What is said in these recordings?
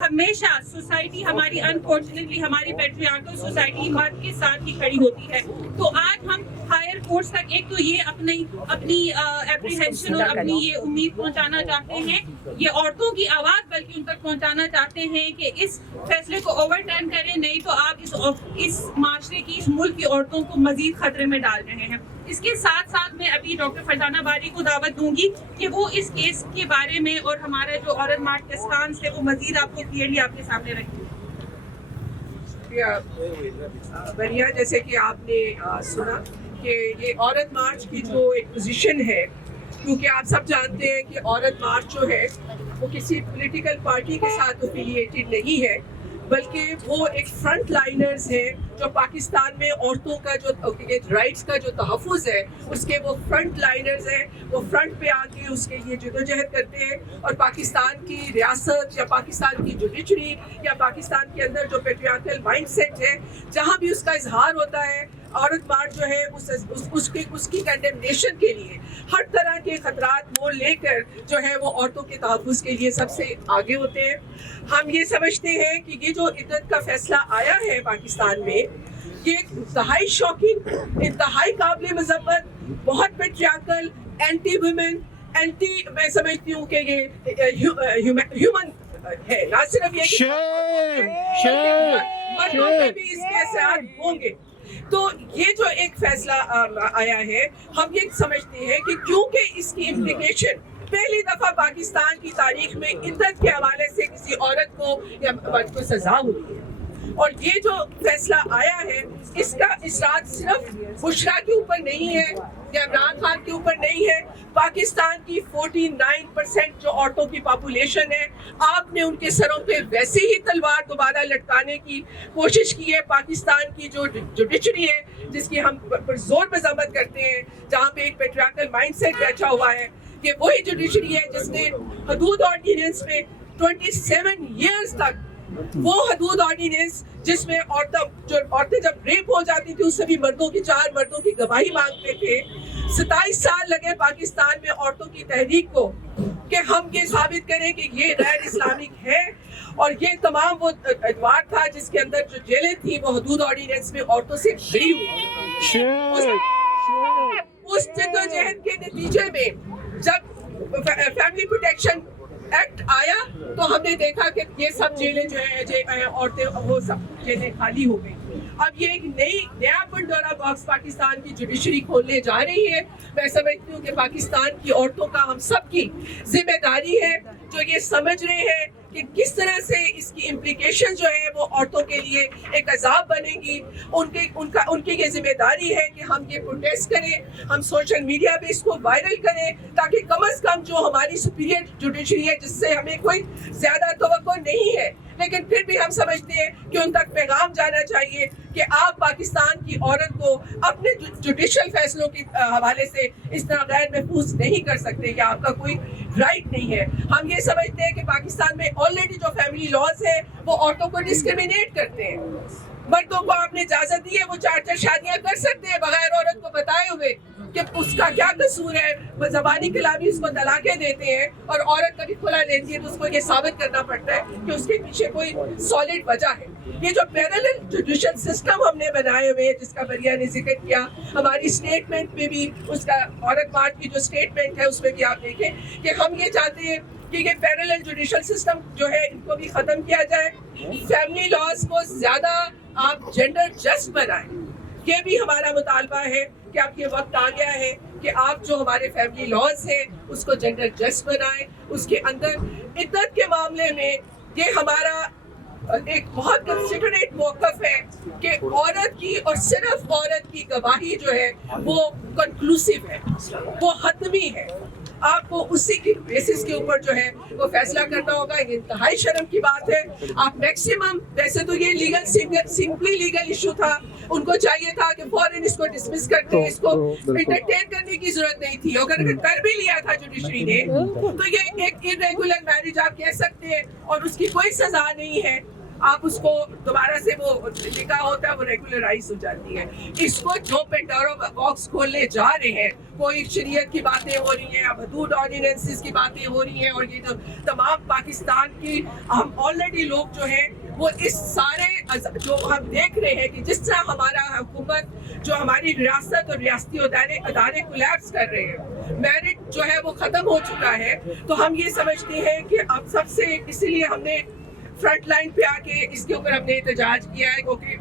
ہمیشہ سوسائٹی ہماری انفارچونیٹلی ہماری پیٹریارکل سوسائٹی مرد کے ساتھ ہی کھڑی ہوتی ہے. تو آج ہم ہائر کورٹس تک ایک تو یہ اپنی اپریہینشن اور اپنی یہ امید پہنچانا چاہتے ہیں, یہ عورتوں کی آواز بلکہ ان تک پہنچانا چاہتے ہیں کہ اس فیصلے کو اوور ٹرن کریں, نہیں تو آپ اس معاشرے کی, اس ملک کی عورتوں کو مزید خطرے میں ڈال رہے ہیں. اس کے ساتھ ساتھ میں ابھی ڈاکٹر فرزانہ باری کو دعوت دوں گی کہ وہ اس کیس کے بارے میں اور ہمارا جو عورت مارچ کا اسٹانس ہے وہ مزید آپ کو کلیئرلی آپ کے سامنے رکھیں. بریہ, جیسے کہ آپ نے سنا کہ یہ عورت مارچ کی جو ایک پوزیشن ہے, کیونکہ آپ سب جانتے ہیں کہ عورت مارچ جو ہے وہ کسی پولیٹیکل پارٹی کے ساتھ افیلیٹڈ نہیں ہے, بلکہ وہ ایک فرنٹ لائنرز ہیں جو پاکستان میں عورتوں کا جو رائٹس کا جو تحفظ ہے اس کے وہ فرنٹ لائنرز ہیں. وہ فرنٹ پہ آ کے اس کے لیے جدوجہد کرتے ہیں, اور پاکستان کی ریاست یا پاکستان کی جوڈیشری یا پاکستان کے اندر جو پیٹریارکل مائنڈ سیٹ ہے, جہاں بھی اس کا اظہار ہوتا ہے, عورت مارچ جو ہے اس کی کنڈیمنیشن کے لیے ہر طرح کے خطرات وہ لے کر جو ہے وہ عورتوں کے تحفظ کے لیے سب سے آگے ہوتے ہیں. ہم یہ سمجھتے ہیں کہ یہ جو عدت کا فیصلہ آیا ہے پاکستان میں, یہ انتہائی شاکنگ, انتہائی قابل مذمت, بہت پیٹریارکل, اینٹی ویمن, میں سمجھتی ہوں کہ یہ ہیومن ہے, نہ صرف یہ مردوں پہ بھی اس کے اثرات ہوں گے. تو یہ جو ایک فیصلہ آیا ہے, ہم یہ سمجھتے ہیں کہ کیونکہ اس کی امپلیکیشن پہلی دفعہ پاکستان کی تاریخ میں عدت کے حوالے سے کسی عورت کو یا مرد کو سزا ہوئی ہے, اور یہ جو فیصلہ آیا ہے اس کا اثرات صرف بشرا کے اوپر نہیں ہے یا عمران خان کے اوپر نہیں ہے. پاکستان کی 49% جو عورتوں کی پاپولیشن ہے, آپ نے ان کے سروں پہ ویسے ہی تلوار دوبارہ لٹکانے کی کوشش کی ہے. پاکستان کی جو جوڈیشری ہے جس کی ہم پر زور مذمت کرتے ہیں, جہاں پہ ایک پیٹریارکل مائنڈ سیٹ بیٹھا ہوا ہے, یہ وہی جوڈیشری ہے جس نے حدود آرڈیننس میں 27 ایئرز تک وہ حدود آرڈیننس جس میں عورتیں جب ریپ ہو جاتی تھی اس سے بھی چار مردوں کی گواہی مانگتے تھے. 27 سال لگے پاکستان میں عورتوں کی تحریک کو کہ ہم یہ ثابت کریں کہ یہ غیر اسلامک ہے, اور یہ تمام وہ ادوار تھا جس کے اندر جو جیلیں تھیں وہ حدود آرڈیننس میں عورتوں سے بھری ہوئی. اس جدوجہد کے نتیجے میں جب فیملی پروٹیکشن ایکٹ آیا تو ہم نے دیکھا کہ یہ سب جیلیں جو ہیں عورتیں وہ سب جیلیں خالی ہو گئی. اب یہ ایک نیا پنڈورا باکس پاکستان کی جوڈیشری کھولنے جا رہی ہے. میں سمجھتی ہوں کہ پاکستان کی عورتوں کا ہم سب کی ذمہ داری ہے جو یہ سمجھ رہے ہیں کہ کس طرح سے اس کی امپلیکیشن جو ہے وہ عورتوں کے لیے ایک عذاب بنے گی. ان کی یہ ذمہ داری ہے کہ ہم یہ پروٹیسٹ کریں, ہم سوشل میڈیا پہ اس کو وائرل کریں, تاکہ کم از کم جو ہماری سپیریئر جوڈیشری ہے جس سے ہمیں کوئی زیادہ توقع نہیں ہے, لیکن پھر بھی ہم سمجھتے ہیں کہ ان تک پیغام جانا چاہیے کہ آپ پاکستان کی عورت کو اپنے جوڈیشل فیصلوں کے حوالے سے اس طرح غیر محفوظ نہیں کر سکتے کہ آپ کا کوئی رائٹ نہیں ہے. ہم یہ سمجھتے ہیں کہ پاکستان میں آلریڈی جو فیملی لاز ہیں وہ عورتوں کو ڈسکریمنیٹ کرتے ہیں. مردوں کو آپ نے اجازت دی ہے وہ 4 شادیاں کر سکتے ہیں بغیر عورت کو بتائے ہوئے کہ اس کا کیا قصور ہے. وہ زبانی کلامی اس کو طلاقیں دیتے ہیں, اور عورت کبھی کھلا لیتی ہے تو اس کو یہ ثابت کرنا پڑتا ہے کہ اس کے پیچھے کوئی سالڈ وجہ ہے. یہ جو پیرالل جوڈیشل سسٹم ہم نے بنائے ہوئے جس کا بریہ نے ذکر کیا, ہماری اسٹیٹمنٹ میں بھی اس کا عورت مارچ کی جو اسٹیٹمنٹ ہے اس میں بھی آپ دیکھیں کہ ہم یہ چاہتے ہیں کہ یہ پیرالل جوڈیشل سسٹم جو ہے ان کو بھی ختم کیا جائے. فیملی لاز کو زیادہ آپ جینڈر جسٹ بنائیں, یہ بھی ہمارا مطالبہ ہے کہ اب یہ وقت آ گیا ہے کہ آپ جو ہمارے فیملی لاز ہیں اس کو جینڈر جسٹ بنائیں. اس کے اندر عدت کے معاملے میں یہ ہمارا ایک بہت کنسیڈریٹ موقف ہے کہ عورت کی اور صرف عورت کی گواہی جو ہے وہ کنکلوسیو ہے, وہ حتمی ہے. آپ کو اسی کی بیسس کے اوپر جو ہے وہ فیصلہ کرنا ہوگا. یہ انتہائی شرم کی بات ہے. آپ میکسیمم, ویسے تو یہ لیگل سمپلی لیگل ایشو تھا, ان کو چاہیے تھا کہ فوراً اس کو ڈسمس کرتے, اس کو انٹرٹین کرنے کی ضرورت نہیں تھی. اگر کر بھی لیا تھا جوڈیشری نے تو یہ ایک irregular میرج آپ کہہ سکتے ہیں اور اس کی کوئی سزا نہیں ہے. आप उसको दोबारा से वो निकाह होता है वो रेगुलराइज हो जाती है। इसको जो पेंडोरा बॉक्स खोलने जा रहे हैं, कोई शरीयत की बातें हो रही हैं, हदूद ऑर्डिनेंसेस की बातें हो रही हैं, और ये जो तमाम पाकिस्तान की हम ऑलरेडी लोग जो हैं वो इस सारे जो हम देख रहे हैं कि जिस तरह हमारा हुकूमत जो हमारी रियासत और रियासती अदारे कोलैप्स कर रहे हैं, मेरिट जो है वो ख़त्म हो चुका है, तो हम ये समझते हैं कि अब सबसे इसीलिए हमने फ्रंट लाइन पे आके इसके ऊपर हमने एहतजाज किया है, क्योंकि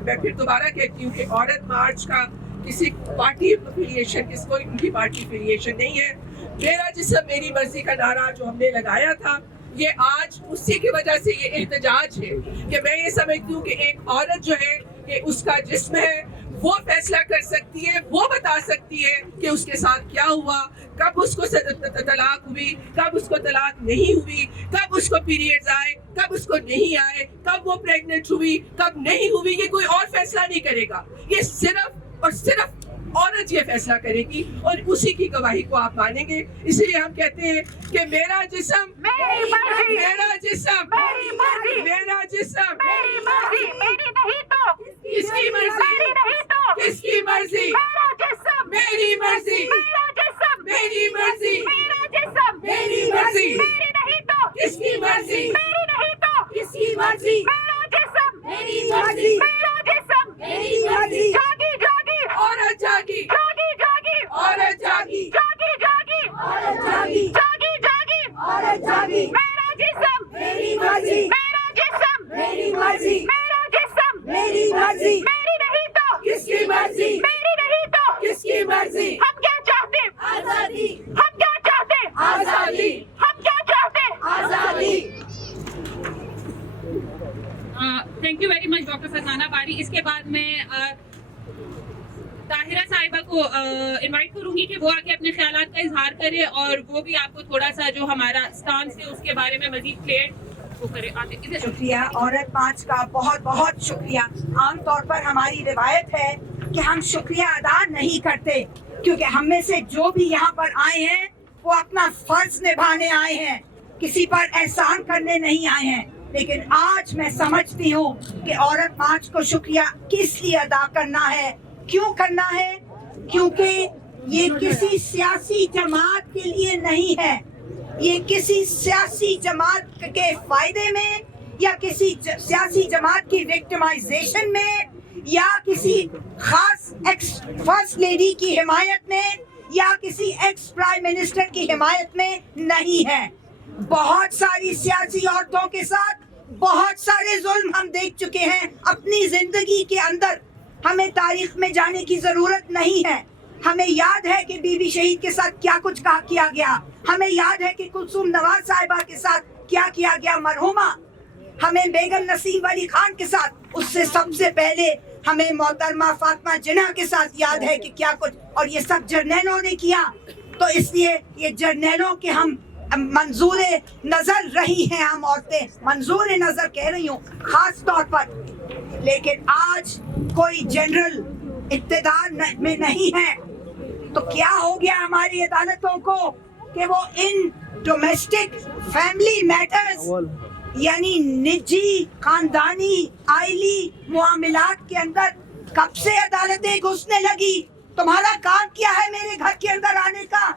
मैं फिर दोबारा कहती हूँ कि औरत मार्च का किसी पार्टी एफिलिएशन, किसको उनकी पार्टी एफिलिएशन नहीं है। मेरा जिस्म मेरी मर्जी का नारा जो हमने लगाया था, ये आज उसी की वजह से ये एहतजाज है कि मैं ये समझती हूँ कि एक औरत जो है कि उसका जिस्म है, वो फैसला कर सकती है, वो बता सकती है कि उसके साथ क्या हुआ, कब उसको तलाक हुई, कब उसको तलाक नहीं हुई, कब उसको पीरियड्स आए, कब उसको नहीं आए, कब वो प्रेग्नेंट हुई, कब नहीं हुई, ये कोई और फैसला नहीं करेगा। ये सिर्फ और सिर्फ औरत ये फैसला करेगी और उसी की गवाही को आप मानेंगे। इसलिए हम कहते हैं कि मेरा जिस्म मेरी मर्जी, मेरा जिस्म मेरी मर्जी, मेरा जिस्म मेरी मर्जी, मेरी नहीं तो किसकी मर्जी, मेरी नहीं तो किसकी मर्जी, मेरा जिस्म, मेरी मर्जी, मेरा जिस्म, मेरी मर्जी, मेरा जिस्म, मेरी मर्जी, मेरी नहीं तो किसकी मर्जी, मेरी नहीं तो किसकी मर्जी, मेरा जिस्म, मेरी मर्जी, मेरा जिस्म, मेरी मर्जी। जागी जागी औरत जागी, जागी जागी औरत जागी, जागी जागी औरत जागी, जागी जागी औरत जागी, मेरा जिस्म, मेरी मर्जी, मेरा जिस्म, मेरी मर्जी, मेरा जिस्म, मेरी मर्जी, मेरी नहीं तो किसकी मर्जी, मेरी नहीं तो किसकी मर्जी, हम क्या चाहते, आजादी, हम क्या चाहते, आजादी, हम क्या चाहते, आजादी। Thank you very much doctor Farzana बारी। इसके बाद मैं ताहिरा साहिबा को इनवाइट करूंगी कि वो आके अपने ख्यालात का इजहार करे और वो भी आपको थोड़ा सा जो हमारा स्टांस है उसके बारे में मजीद क्लियर वो करे। आते इधर शुक्रिया औरत मार्च का बहुत बहुत शुक्रिया। आमतौर पर हमारी रिवायत है कि हम शुक्रिया अदा नहीं करते, क्योंकि हम में से जो भी यहाँ पर आए हैं वो अपना फर्ज निभाने आए हैं, किसी पर एहसान करने नहीं आए हैं। लेकिन आज मैं समझती हूँ कि औरत मार्च को शुक्रिया किस लिए अदा करना है, क्यों करना है, क्योंकि ये किसी सियासी जमात के लिए नहीं है, ये किसी सियासी जमात के फायदे में या किसी सियासी जमात की विक्टिमाइजेशन में या किसी खास एक्स फर्स्ट लेडी की हिमायत में या किसी एक्स प्राइम मिनिस्टर की हिमायत में नहीं है। बहुत सारी सियासी औरतों के साथ बहुत सारे जुल्म हम देख चुके हैं अपनी जिंदगी के अंदर। हमें तारीख में जाने की जरूरत नहीं है। हमें याद है कि बीबी शहीद के साथ क्या कुछ कहा किया गया, हमें याद है कि कुलसूम नवाज साहिबा के साथ क्या किया गया मरहुमा, हमें बेगम नसीम अली खान के साथ, उससे सबसे पहले हमें मोहतरमा फातिमा जिन्ना के साथ याद है कि क्या कुछ, और ये सब जर्नैलों ने किया। तो इसलिए ये जर्नैलों के हम मंजूर नजर रही हैं, हम औरतें मंजूर नजर कह रही हूँ खास तौर पर। लेकिन आज कोई जनरल इक्तदार में नहीं है, तो क्या हो गया हमारी अदालतों को कि वो इन डोमेस्टिक फैमिली मैटर्स यानी निजी खानदानी आइली मामलात के अंदर कब से अदालतें घुसने लगी? तुम्हारा काम क्या है मेरे घर के अंदर आने का?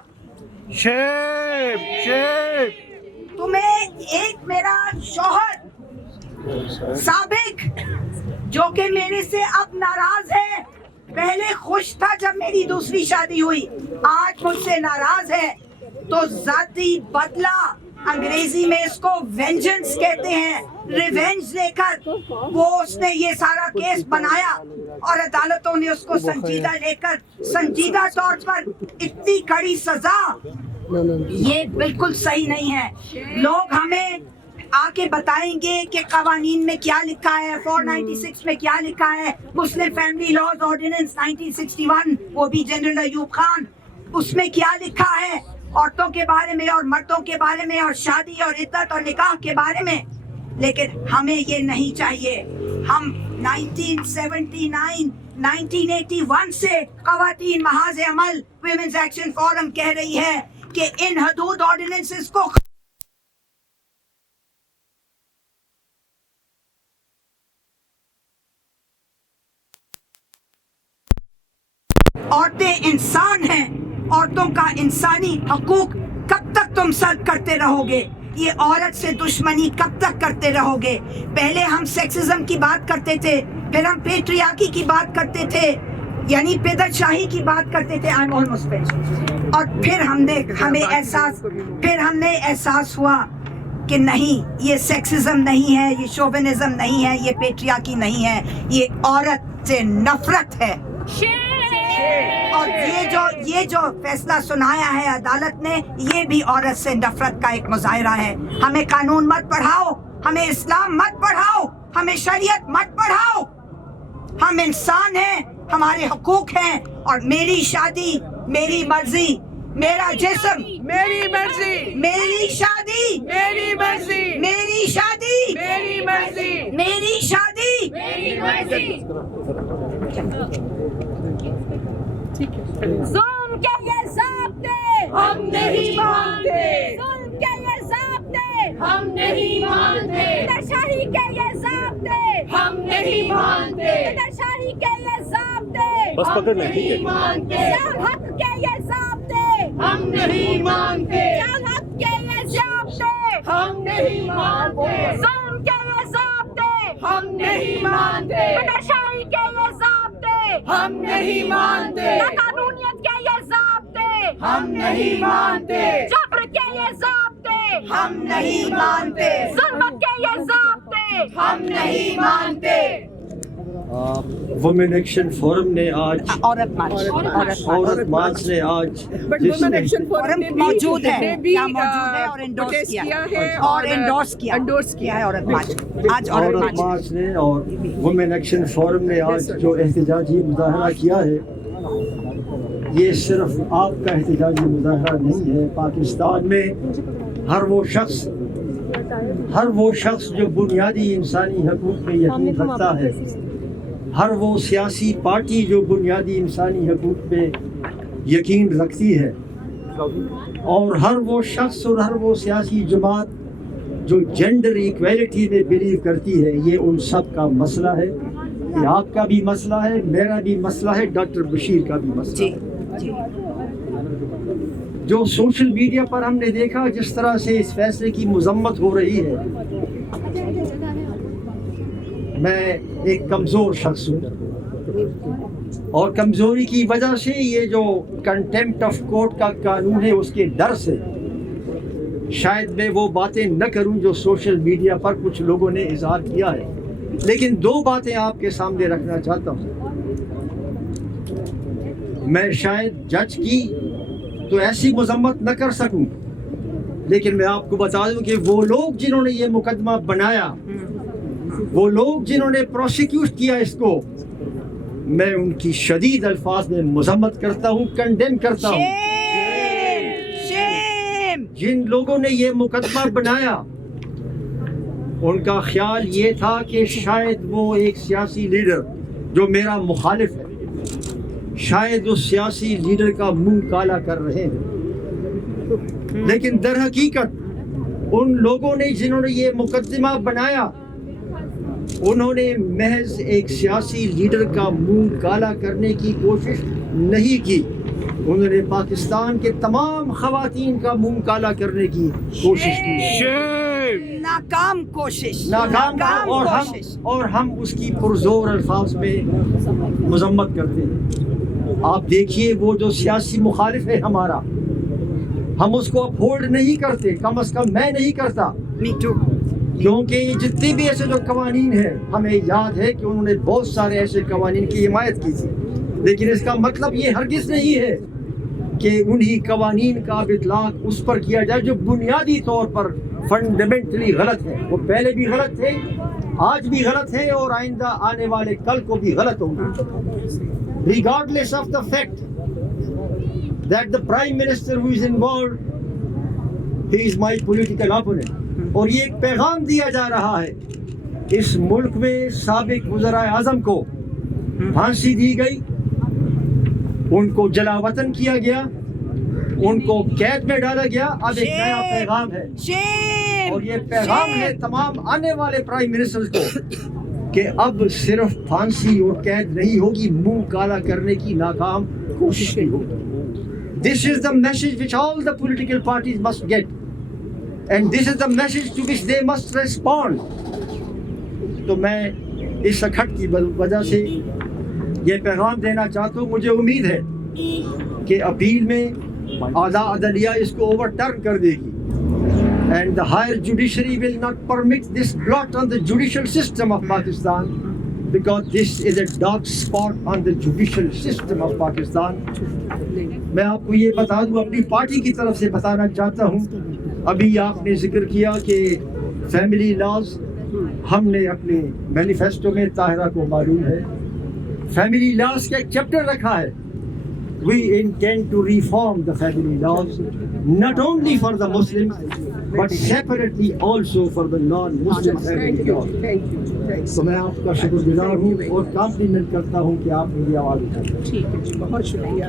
तुम्हें एक मेरा शौहर साबिक जो कि मेरे से अब नाराज है, पहले खुश था जब मेरी दूसरी शादी हुई, आज मुझसे नाराज है, तो जाती बदला, अंग्रेजी में इसको वेंजेंस कहते हैं, रिवेंज लेकर वो उसने ये सारा केस बनाया और अदालतों ने उसको संजीदा लेकर संजीदा तौर पर इतनी कड़ी सजा, ये बिल्कुल सही नहीं है। लोग हमें आके बताएंगे कि कवानीन में क्या लिखा है, 496 में क्या लिखा है, मुस्लिम फैमिली लॉज ऑर्डिनेंस 1961, वो भी जनरल अयूब खान, उसमें क्या लिखा है औरतों के बारे में और मर्दों के बारे में और शादी और इद्दत और निकाह के बारे में। लेकिन हमें ये नहीं चाहिए। हम 1979 1981 से ख़वातीन महाज़ अमल विमेंस एक्शन फोरम कह रही है कि इन हदूद ऑर्डिनेंसेस को औरतें इंसान हैं, औरतों का इंसानी हकूक कब तक तुम सर्व करते रहोगे? ये औरत से दुश्मनी कब तक करते रहोगे? पहले हम सेक्सिज्म की बात करते थे, फिर हम पेट्रियार्की की बात करते थे, यानी पेदरशाही की बात करते थे। I am almost finished. और फिर हमने एहसास हुआ कि नहीं, ये सेक्सिज्म नहीं है, ये शोविनिज्म नहीं है, ये पेट्रियार्की नहीं है, ये औरत से नफरत है। और ये जो फैसला सुनाया है अदालत ने, ये भी औरत से नफरत का एक मुजाहिरा है। हमें कानून मत पढ़ाओ, हमें इस्लाम मत पढ़ाओ, हमें शरीयत मत पढ़ाओ। हम इंसान हैं, हमारे हकूक हैं, और मेरी शादी मेरी मर्जी, मेरा जिस्म मेरी मर्जी, मेरी शादी मेरी मर्जी, मेरी शादी मेरी मर्जी, मेरी शादी। जुल्म के ये ज़ाब्ते हम नहीं मानते, जुल्म के ये ज़ाब्ते हम नहीं मानते, पेदरशाही के ये ज़ाब्ते हम नहीं मानते, पेदरशाही के ये ज़ाब्ते बस पकड़ ले, ठीक है। मानते, जान हक के ये ज़ाब्ते हम नहीं मानते, जान हक के ये ज़ाब्ते हम नहीं मानते, जुल्म के ये ज़ाब्ते हम नहीं मानते, पेदरशाही के ये ज़ाब्ते हम नहीं मानते, नाकानूनियत के ये ज़ाब्ते हम नहीं मानते, जबर के ये ज़ाब्ते हम नहीं मानते, जुल्म के ये ज़ाब्ते हम नहीं मानते। वुमेन एक्शन फोरम ने आज औरत मार्च ने आज बट वुमेन एक्शन फोरम ने भी मौजूद है, ने भी यहाँ मौजूद है और endorse protest किया है और endorse किया है औरत मार्च। आज औरत औरत मार्च मार्च ने और वुमेन एक्शन फोरम ने आज जो एहतजाजी मुजाहरा किया है, ये सिर्फ आपका एहतजाजी मुजाहरा नहीं है। पाकिस्तान में हर वो शख्स जो बुनियादी इंसानी हकूक़ में यकीन रखता है, हर वो सियासी पार्टी जो बुनियादी इंसानी हकूक़ पे यकीन रखती है, और हर वो शख्स और हर वो सियासी जमात जो जेंडर इक्वलिटी में बिलीव करती है, ये उन सब का मसला है। ये आपका भी मसला है, मेरा भी मसला है, डॉक्टर बशीर का भी मसला है। जो सोशल मीडिया पर हमने देखा जिस तरह से इस फैसले की मजम्मत हो रही है, मैं एक कमज़ोर शख्स हूँ और कमज़ोरी की वजह से ये जो कंटेम्प्ट ऑफ कोर्ट का कानून है उसके डर से शायद मैं वो बातें न करूं जो सोशल मीडिया पर कुछ लोगों ने इजहार किया है। लेकिन दो बातें आपके सामने रखना चाहता हूँ। मैं शायद जज की तो ऐसी मजम्मत न कर सकूं, लेकिन मैं आपको बता दूं कि वो लोग जिन्होंने ये मुकदमा बनाया, वो लोग जिन्होंने प्रोसिक्यूट किया इसको, मैं उनकी शदीद अल्फाज में मजम्मत करता हूँ, कंडेम करता हूँ। जिन लोगों ने ये मुकदमा बनाया उनका ख्याल ये था कि शायद वो एक सियासी लीडर जो मेरा मुखालिफ है, शायद उस सियासी लीडर का मुंह काला कर रहे हैं। लेकिन दर हकीकत उन लोगों ने जिन्होंने ये मुकदमा बनाया, उन्होंने महज एक सियासी लीडर का मुंह काला करने की कोशिश नहीं की, उन्होंने पाकिस्तान के तमाम खवातीन का मुंह काला करने की कोशिश की। नाकाम कोशिश, और हम उसकी पुरजोर अल्फाज में मजम्मत करते हैं। आप देखिए वो जो सियासी मुखालिफ है हमारा, हम उसको अपहोल्ड नहीं करते, कम अज कम मैं नहीं करता। क्योंकि जितने भी ऐसे जो कवानीन हैं, हमें याद है कि उन्होंने बहुत सारे ऐसे कवानीन की हिमायत की थी, लेकिन इसका मतलब ये हरगिज़ नहीं है कि उन्हीं कवानीन का इतलाक उस पर किया जाए जो बुनियादी तौर पर फंडामेंटली गलत है। वो पहले भी गलत थे, आज भी गलत है और आइंदा आने वाले कल को भी गलत होंगे। Regardless of the fact that the prime minister who is involved, he is my political opponent. और ये एक पैगाम दिया जा रहा है, इस मुल्क में साबिक वज़राए आज़म को फांसी दी गई, उनको जलावतन किया गया, उनको कैद में डाला गया। अब एक नया पैगाम है और ये पैगाम है तमाम आने वाले प्राइम मिनिस्टर्स को کہ اب صرف پھانسی اور قید نہیں ہوگی, منہ کالا کرنے کی ناکام کوشش بھی ہوگی. This is the message which all the political parties must get, and this is the message to which they must respond. تو میں اس اکھٹ کی وجہ سے یہ پیغام دینا چاہتا ہوں, مجھے امید ہے کہ اپیل میں اعلیٰ عدلیہ اس کو اوور ٹرن کر دے گی, and the higher judiciary will not permit this blot on the judicial system of Pakistan, because this is a dark spot on the judicial system of Pakistan. میں آپ کو یہ بتا دوں, اپنی پارٹی کی طرف سے بتانا چاہتا ہوں, ابھی آپ نے ذکر کیا کہ فیملی لاز ہم نے اپنے مینیفیسٹو میں, طاہرہ کو معلوم ہے, فیملی لاز کا ایک چیپٹر رکھا ہے. We intend to reform the family laws, not only for the Muslims, but separately also for the non-Muslim family laws. تو میں آپ کا شکر گزار ہوں اور کمپلیمنٹ کرتا ہوں کہ آپ میری آواز اٹھائیں. بہت شکریہ.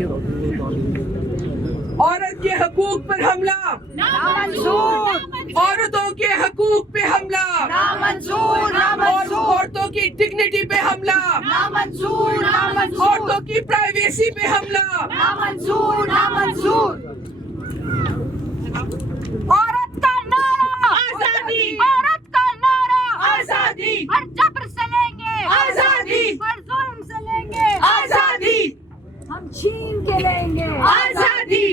عورت کے حقوق پر حملہ نامنظور. عورتوں کے حقوق پہ حملہ نامنظور. اور نامنظور. عورتوں کی ڈگنیٹی پہ حملہ, نامنظور. نامنظور. عورتوں کی پرائیویسی پہ حملہ. نامنظور. نامنظور. عورت کا نعرہ آزادی. عورت کا نعرہ آزادی. ہر جبر سے لیں گے آزادی. ہر ظلم سے لیں گے آزادی. ہم چھین کے لیں گے آزادی.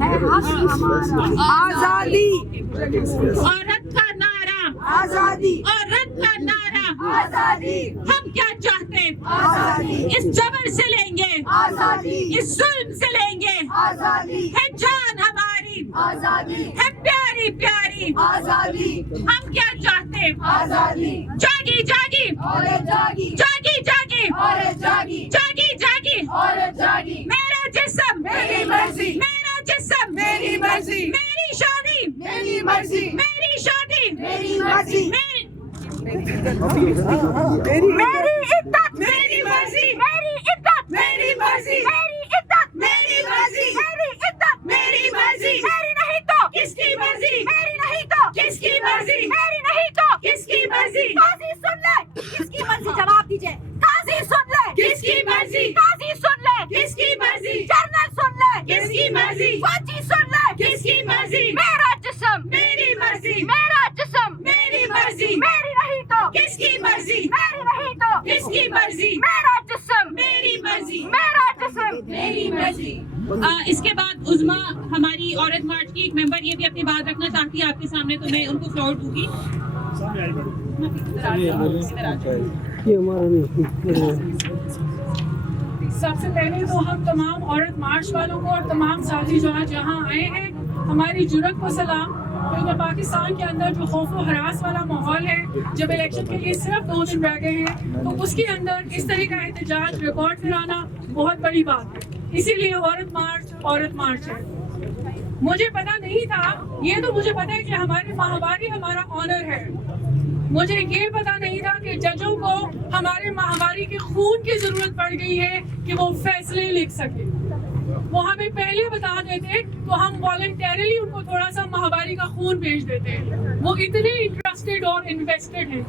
ہے حق ہمارا. آزادی. عورت کا نعرہ, آزادی. عورت کا نعرہ, آزادی. ہم کیا چاہتے ہیں؟ آزادی. اس جبر سے لیں گے, آزادی. اس ظلم سے لیں گے. آزادی. ہے جان ہماری, آزادی. ہے پیاری پیاری, آزادی. ہم کیا چاہتے ہیں؟ آزادی. جاگی جاگی, عورت جاگی. جاگی جاگی, عورت جاگی. جاگی جاگی. عورت جاگی. میرا جسم میری مرضی. میرا جسم میری مرضی. میری شادی, میری مرضی. میری شادی, میری مرضی. میری میری عدت. میری مرضی, میری عدت. میری مرضی, میری عدت. میری مرضی, میری عدت. میری مرضی, میری نہیں تو کس کی مرضی, میری نہیں تو کس کی مرضی, میری نہیں تو کس کی مرضی, قاضی سن لے. کس کی مرضی؟ جواب دیجیے. قاضی سن لے. کس کی مرضی, قاضی سن لے. کس کی مرضی, جرنل سن لے. کس کی مرضی, فوجی سن لے. کس کی مرضی, میرا جسم. میری مرضی, میرا جسم. میری مرضی, میری نہیں تو کس کی مرضی, میری نہیں تو کس کی مرضی, میرا جسم. میری مرضی, میرا جسم. میری مرضی. اس کے بعد عظما ہماری عورت مارچ کی ایک ممبر یہ بھی اپنی بات رکھنا چاہتی ہے آپ کے سامنے, تو میں ان کو فلور دوں گی. سب سے پہلے تو ہم تمام عورت مارچ والوں کو اور تمام ساتھی جو آج یہاں آئے ہیں ہماری جرأت کو سلام, کیونکہ پاکستان کے اندر جو خوف و ہراس والا ماحول ہے, جب الیکشن کے لیے صرف 2 دن رہ گئے ہیں تو اس کے اندر اس طرح کا احتجاج ریکارڈ کرانا بہت بڑی بات ہے. اسی لیے عورت مارچ ہے. مجھے پتا نہیں تھا, یہ تو مجھے پتا ہے کہ ہمارے ماہواری ہمارا آنر ہے. مجھے یہ پتا نہیں تھا کہ ججوں کو ہمارے ماہواری کے خون کی ضرورت پڑ گئی ہے کہ وہ فیصلے لکھ سکے. وہ ہمیں پہلے بتا دیتے تو ہم والنٹیرلی ان کو تھوڑا سا ماہواری کا خون بھیج دیتے. وہ اتنے انٹرسٹڈ اور انویسٹڈ ہیں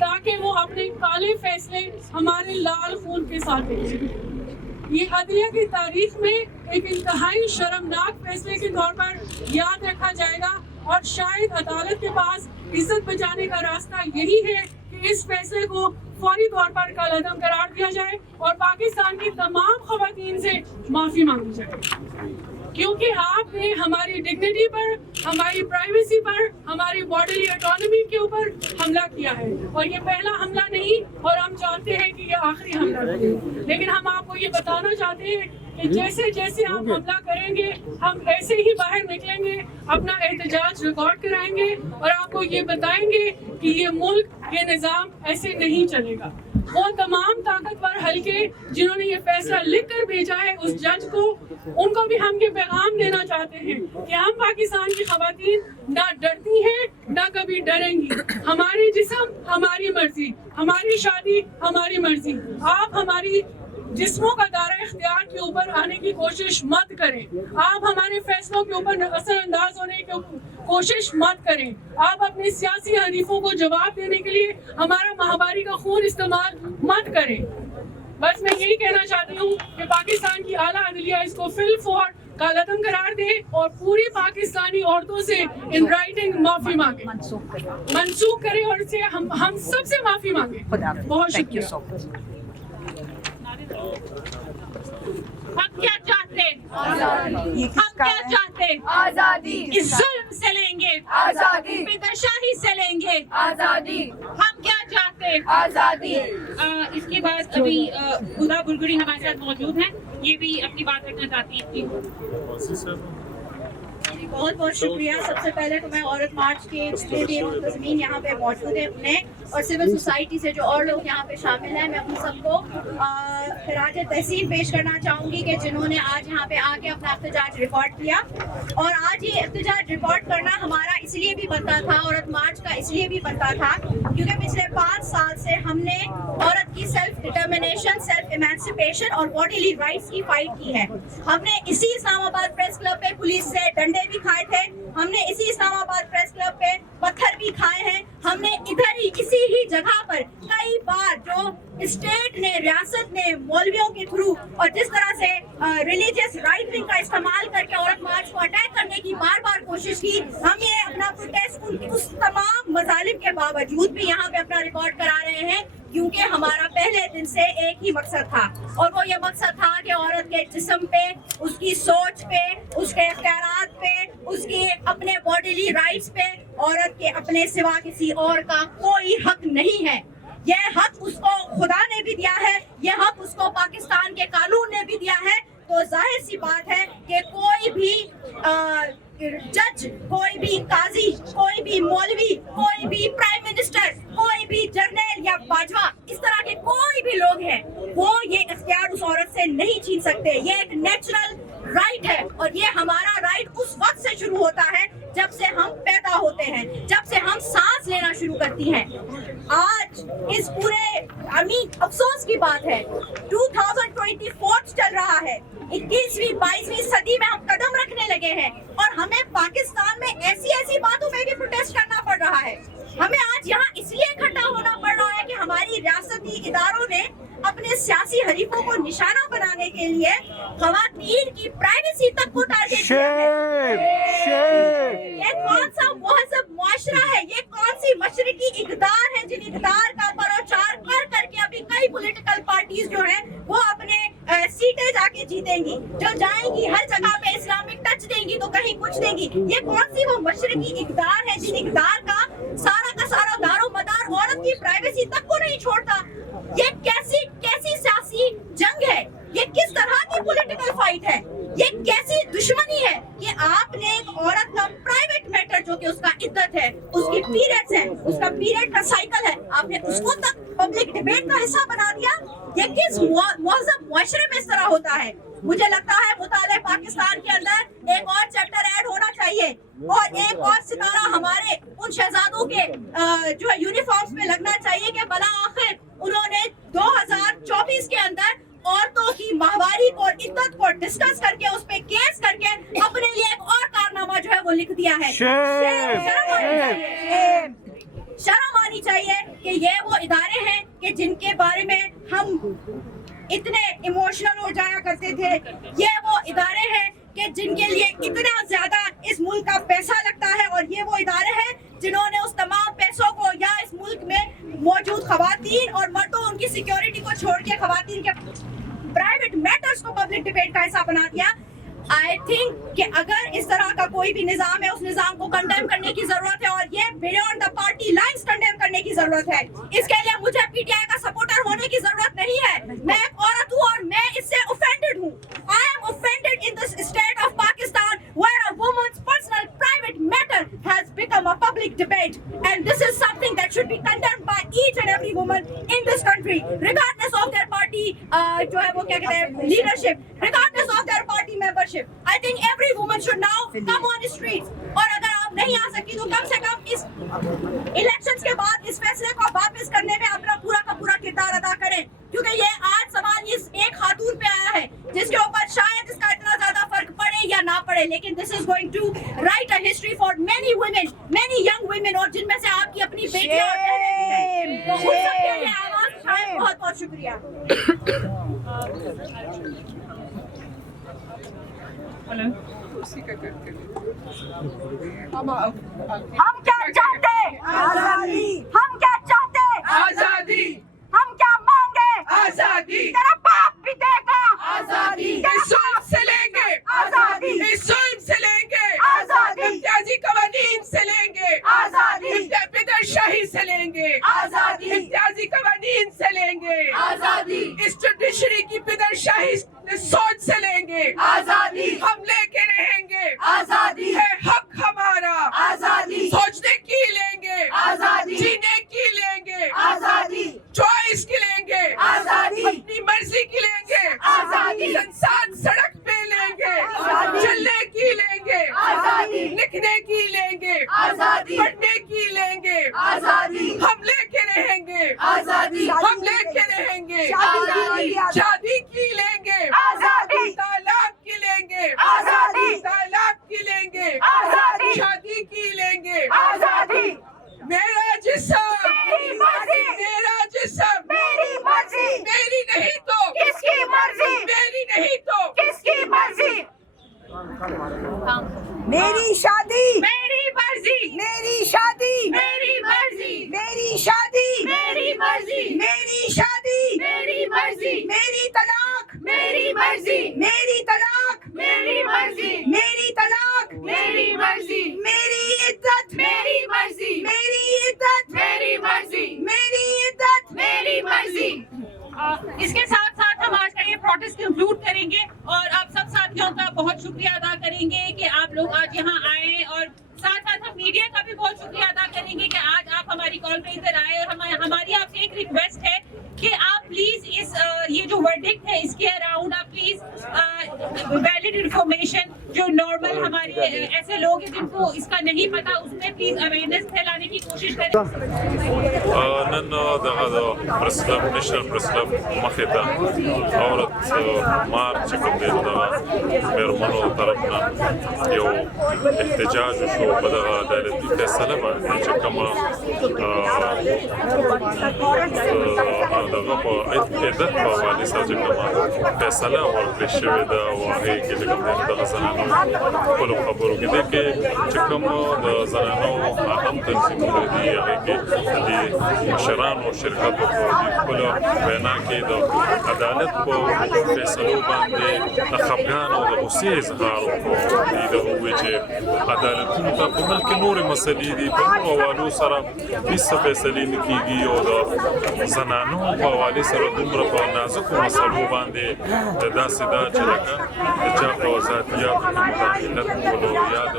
تاکہ وہ اپنے کالے فیصلے ہمارے لال خون کے ساتھ لیں. یہ عدلیہ کی تاریخ میں ایک انتہائی شرمناک فیصلے کے طور پر یاد رکھا جائے گا, اور شاید عدالت کے پاس عزت بچانے کا راستہ یہی ہے کہ اس فیصلے کو فوری طور پر کالعدم قرار دیا جائے اور پاکستان کی تمام خواتین سے معافی مانگی جائے, کیونکہ آپ نے ہماری ڈگنیٹی پر, ہماری پرائیویسی پر, ہماری باڈیلی آٹونومی کے اوپر حملہ کیا ہے. اور یہ پہلا حملہ نہیں, اور ہم چاہتے ہیں کہ یہ آخری حملہ نہیں, لیکن ہم آپ کو یہ بتانا چاہتے ہیں کہ جیسے جیسے آپ حملہ کریں گے ہم ایسے ہی باہر نکلیں گے, اپنا احتجاج ریکارڈ کرائیں گے اور آپ کو یہ بتائیں گے کہ یہ ملک, یہ نظام ایسے نہیں چلے گا. وہ تمام طاقتور حلقے جنہوں نے یہ فیصلہ لکھ کر بھیجا ہے اس جج کو, ان کو بھی ہم یہ پیغام دینا چاہتے ہیں کہ ہم پاکستان کی خواتین نہ ڈرتی ہیں نہ کبھی ڈریں گی. ہماری جسم ہماری مرضی, ہماری شادی ہماری مرضی. آپ ہماری जिस्मों का दायरा इख्तियार के ऊपर आने की कोशिश मत करें। आप हमारे फैसलों के ऊपर असरअंदाज होने की कोशिश मत करें। आप अपने सियासी हरीफों को जवाब देने के लिए हमारा महामारी का खून इस्तेमाल मत करें। बस मैं यही कहना चाहती हूँ कि पाकिस्तान की आला अदलिया इसको फिलफौर कालअदम करार दे और पूरी पाकिस्तानी औरतों से इन राइटिंग माफी मांगे, मंसूख करे और इसे हम सबसे माफी मांगे। बहुत शुक्रिया। हम क्या चाहते हैं? ये हम किसका क्या है? चाहते हैं? आजादी, इस जुल्म से लेंगे, आजादी, बेदशाही से लेंगे। आजादी, हम क्या चाहते हैं? आजादी। इसके बाद अभी खुदा बुलगुरी हमारे साथ मौजूद हैं, ये भी अपनी बात रखना चाहती हैं। बहुत बहुत शुक्रिया। सबसे पहले तो मैं औरत मार्च के जितने भी मुंतज़मीन यहाँ पे मौजूद हैं उन्हें और सिविल सोसाइटी से जो और लोग यहाँ पे शामिल हैं, मैं उन सबको खिराज तहसीन पेश करना चाहूँगी कि जिन्होंने आज यहाँ पे आके अपना एहतजाज रिकॉर्ड किया। और आज ये एहतजाज रिकॉर्ड करना हमारा इसलिए भी बनता था, औरत मार्च का इसलिए भी बनता था क्योंकि पिछले 5 साल से हमने औरत की सेल्फ डिटर्मिनेशन, सेल्फ इमेंसिपेशन और बॉडीली राइट्स की फाइट की है। हमने इसी इस्लामाबाद प्रेस क्लब पे पुलिस से डंडे भी खाए थे, हमने इसी इस्लामाबाद प्रेस क्लब पे पत्थर भी खाए हैं, हमने इधर ही इसी ही जगह पर कई बार जो स्टेट ने, रियासत ने मौलवियों के थ्रू और जिस तरह से रिलीजियस राइट विंग का इस्तेमाल करके औरत मार्च को अटैक करने की बार बार कोशिश की, हम ये अपना प्रोटेस्ट उस तमाम मजालिम के बावजूद भी यहाँ पे अपना रिकॉर्ड करा रहे हैं क्योंकि हमारा पहले दिन से एक ही मकसद था और वो ये मकसद था कि औरत के जिस्म पे, उसकी सोच पे, उसके इख्तियारात पे, उसके अपने बॉडीली राइट्स पे औरत के अपने सिवा किसी और का कोई हक नहीं है। यह हक उसको खुदा ने भी दिया है, यह हक उसको पाकिस्तान के कानून ने भी दिया है। तो जाहिर सी बात है कि कोई भी जज, कोई भी काजी, कोई भी मौलवी, कोई भी प्राइम मिनिस्टर, कोई भी जर्नल या बाजवा, इस तरह के कोई भी लोग हैं, वो ये इख्तियार उस औरत से नहीं छीन सकते। ये एक नेचुरल राइट है और ये हमारा राइट उस वक्त से शुरू होता है जब से हम पैदा होते हैं, जब से हम सांस लेना शुरू करती हैं। आज इस पूरे अफसोस की बात है 2024 चल रहा है, 21वीं 22वीं सदी में हम कदम रखने लगे हैं और हमें पाकिस्तान में ऐसी बातों पे भी प्रोटेस्ट करना पड़ रहा है। हमें आज यहाँ इसलिए इकट्ठा होना पड़ रहा है कि हमारी रियासती इदारों ने अपने सियासी हरीफों को निशाना बनाने के लिए खवातीन की प्राइवेसी तक को टारगेट किया है। ये कौन सा महज़ब मुआशरा है? ये कौन सी मशरकी इक़दार है जिन इक़दार का प्रचार कर करके अभी कई पॉलिटिकल पार्टीज जो हैं वो अपने सीटें जाके जीतेंगी, जो जाएंगी हर जगह पे इस्लामिक टच देंगी तो कहीं कुछ देंगी। ये कौन सी वो मशरकी इक़दार है जिन इक़दार का सारा दारो मदार औरत की प्राइवेसी तक को नहीं छोड़ता? ये कैसी सियासी जंग है? ये किस तरह की पॉलिटिकल फाइट है? ये कैसी दुश्मनी है कि आपने एक औरत का प्राइवेट मैटर जो कि उसका इद्दत है, उसकी पीरियड्स है, उसका पीरियड का साइकिल है, आपने उसको तक पब्लिक डिबेट का हिस्सा बना दिया? ये किस मुहज़्ज़ब मुआशरे में इस तरह होता है? मुझे लगता है मुताले पाकिस्तान के अंदर एक और चैप्टर ऐड होना चाहिए और एक और सितारा हमारे उन शहजादों के जो है यूनिफॉर्म्स में लगना चाहिए कि भला आखिर उन्होंने 2024 के अंदर औरतों की माहवारी को और इद्दत को डिस्कस करके उस पे केस करके अपने लिए एक और कारनामा जो है वो लिख दिया है। शर्म आनी चाहिए कि ये वो इदारे हैं कि जिनके बारे में हम इतने इमोशनल हो जाया करते थे। ये वो इदारे हैं कि जिनके लिए इतना ज्यादा इस मुल्क का पैसा लगता है और ये वो इदारे हैं जिन्होंने उस तमाम पैसों को या इस मुल्क में मौजूद खवातीन और मर्दों उनकी सिक्योरिटी को छोड़ के खवातीन के प्राइवेट मैटर्स को पब्लिक डिबेट का हिस्सा बना दिया। आई थिंक कि अगर इस तरह का कोई भी निजाम है उस निजाम को कंडेम करने की जरूरत है और ये beyond the party lines condemn करने की जरूरत है। इसके लिए मुझे पीटीआई का सपोर्टर होने की जरूरत नहीं है। मैं एक औरत हूँ और मैं इससे ऑफेंडेड हूँ। I am offended in this state of Pakistan where a woman's personal private matter has become a public debate and this is something that should be condemned by each and every woman in this country regardless of their party जो है वो क्या कहते हैं leadership, regardless of their party membership. I think every woman should now come on the streets. और अगर आप नहीं आ सकती तो कम से कम इस इलेक्शंस के बाद इस फैसले को वापस करने में अपना पूरा का पूरा किरदार अदा करें क्योंकि ये आज सवाल इस एक तो उन सबके लिए आवाज उठाएं। बहुत बहुत शुक्रिया। हम क्या चाहते? आजादी। हम क्या चाहते? आजादी। हम क्या मांगे? आजादी। तेरा बाप भी देगा आजादी। इस जुल्म से लेंगे आजादी। इस जुल्म से लेंगे आजादी। इम्तियाजी कवानीन से लेंगे आजादी। बिदरशाही से लेंगे आजादी। इम्तियाजी कवानीन से लेंगे आजादी। इस जुडिशरी की बिदरशाही सोच से लेंगे आजादी। हम लेके रहेंगे आजादी। है हक हमारा आजादी। सोचने की लेंगे आजादी। जीने की लेंगे आजादी। चॉइस की लेंगे आजादी। अपनी मर्जी की लेंगे आजादी। इंसान सड़क पे लेंगे आजादी। चलने की लेंगे आजादी। लिखने की लेंगे आजादी। पढ़ने की लेंगे आजादी। हम लेके रहेंगे आजादी। हम लेके रहेंगे आजादी। शादी की लेंगे आजादी। तालाक की लेंगे आजादी। तालाक की लेंगे आजादी। शादी की लेंगे आजादी। मेरा जिस्म मेरी मर्जी। मेरा जिस्म मेरी मर्जी। मेरी नहीं तो किसकी मर्जी? मेरी नहीं तो किसकी मर्जी? मेरी शादी। मेरी मर्जी, मेरी शादी। मेरी मर्जी, मेरी शादी। मेरी मर्जी, मेरी शादी। मेरी मर्जी, मेरी तलाक। मेरी मर्जी, मेरी तलाक। मेरी मर्जी, मेरी तलाक। मेरी मर्जी, मेरी इज्जत। मेरी मर्जी, मेरी इज्जत। मेरी मर्जी, मेरी इज्जत। मेरी मर्जी। इसके साथ साथ हम आज का ये प्रोटेस्ट कंक्लूड करेंगे और आप सब साथियों का बहुत शुक्रिया अदा करेंगे कि आप लोग आज यहाँ आए और साथ साथ हम मीडिया का भी बहुत शुक्रिया अदा करेंगे कि आज आप हमारी कॉल पे इधर आए और हमारी आपसे एक रिक्वेस्ट है कि आप प्लीज इस ये जो वर्डिक्ट है इसके अराउंड आप प्लीज वैलिड इंफॉर्मेशन जो नॉर्मल हमारे ऐसे लोग हैं जिनको इसका नहीं पता उसमें प्लीज अवेयरनेस फैलाने की कोशिश करें. نن دغه press club national press club مخې ته عورت مارچ چې کوم دی نو دغه مېرمنو طرف نه یو احتجاج وشو په دغه عدالتي فیصله باندې چې کومه دغه په عدت په حوالې سره چې کومه فیصله ورکړې شوې ده او هغې کې چې کوم دی نو دغه زنانو خپلو خبرو کې دی کې چې کوم د زنانو اهم تنظیمونه دي هغې کې د مشرانو شرکتو په خپلو وینا کې د عدالت په فیصلو باندې د خفګان او د غصې اظهار وکړو دوی د وویل چې عدالتونو ته په ملک کې نورې مسلې دي په نورو حوالو سره هېڅ څه فیصلې نه کېږي او د زنانو په حوالې سره دومره په نازکو مسلو باندې داسې ده چې لکه د چا په ذاتیاتو کې مداخلت کولو یا د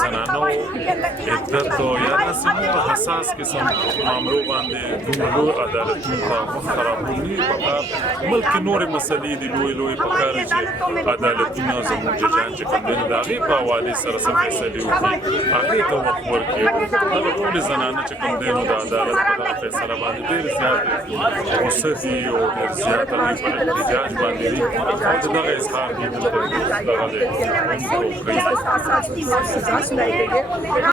زنانو عدت یا داسې نور حساس قسم معاملو باندې دومره لوی عدالتونو ته مخ خرابوي پکار ملک کې نورې مسلې دي لوی پکار چې عدالتونه زموږ ججان چې کوم دی نو د هغې په حوالې سره څه فیصلې وکړي هغې ته وخت ورکړي دغه ټولې زنانه چې کوم دی نو د عدالت په دغه فیصله باندې ډېرې زیاتې غصه دي او ډېر زیات هغوی پر احتجاج باندې دي او د دغه اظهار دي دلته دغه دی